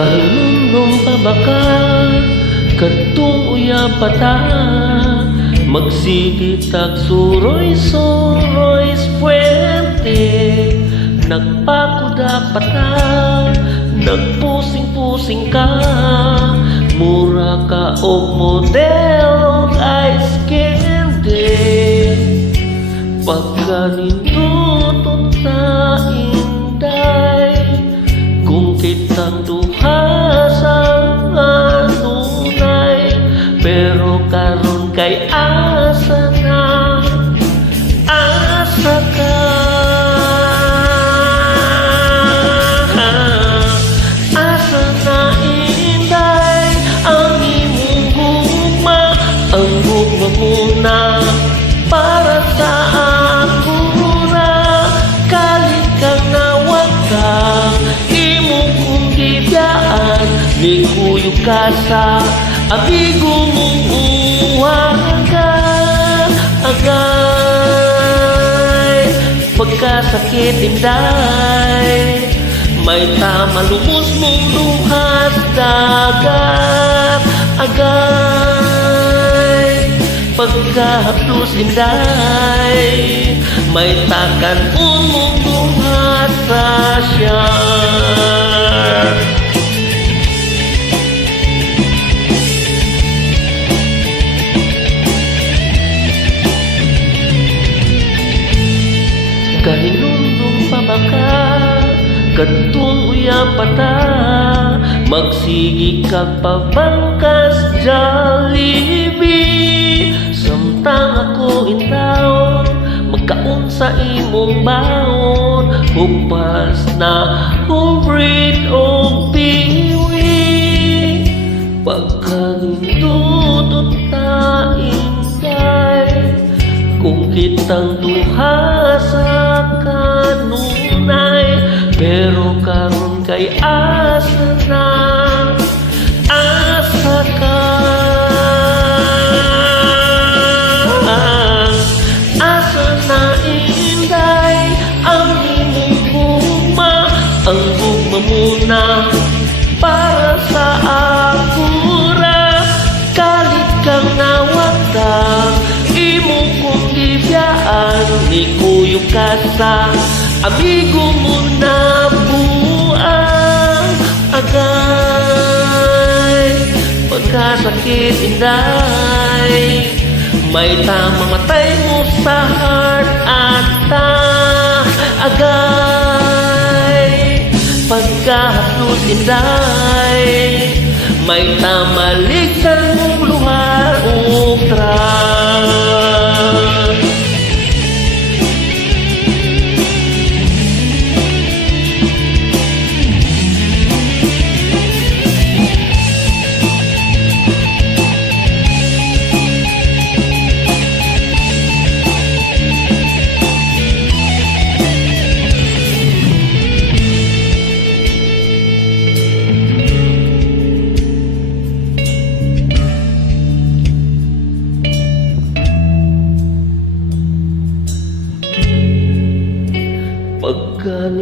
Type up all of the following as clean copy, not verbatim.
Kahilunong pabaka kadtong uyapata magsigit ag suroy-suroy puwente nagpakuda pata nagpusing-pusing ka mura ka og model ice candy pagkanindutot sa inday kung kitang duha sa anunay pero karon kay asa na asa ka asa na inday ang imong gugma ang gugma muna para sa ako na kalit kang nawag ka imong kong gibiyaan ni kuyog ka sa amigo mong uwagan agay pagkasakit inday may tama lumos mong luhas dagat agay pagkahaplos inday may takan mong luhas sa siya Kahilunong pabaka kadtong uyapata magsigi kag pabangkas Jollibee samtang ako intaon magkaon sa imong baon hupas na hubrid o piwi pagkanindutot ta inday kung kitang duha sa kanunay pero karon kay asa na asa ka asa na inday ang imong gugma ang gugma muna para sa akura kalit kang nawagdang imong kong gibiyaan ni kuyog ka sa amigo mo na buang agay pagkasakit inday may tamamatay mo sa heart attack agay pagkahaplos inday may tamaligsan mong luha o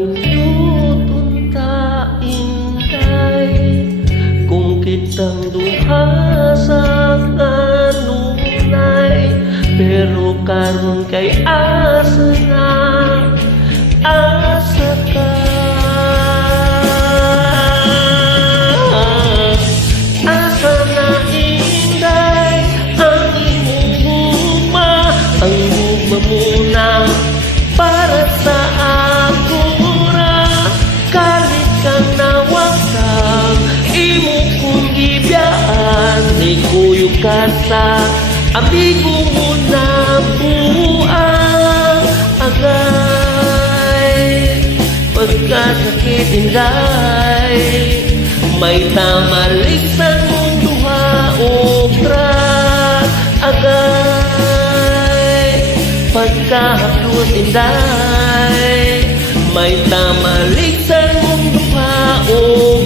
pagkanindutot ta inday kung kitang duha sa kanunay pero karon kay asa na asa ka asa na inday ang imong gugma ang gugma muna para sa akura kalit kang nawagdang imong kong gibiyaan ni kuyog ka sa amigo mo na buang agay pagkasakit inday may tamaligsan mong duha o trat agay pagkahaplos inday may tamaligsan mong duha o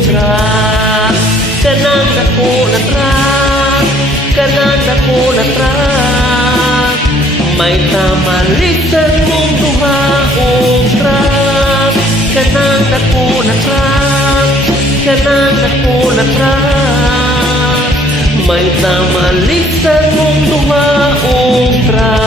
trat kanang dako na trat kanang dako na trat may tamaligsan mong duha o trat kanang dako na trat ka na nakulat ra. May tamalik sa mong duha o tra.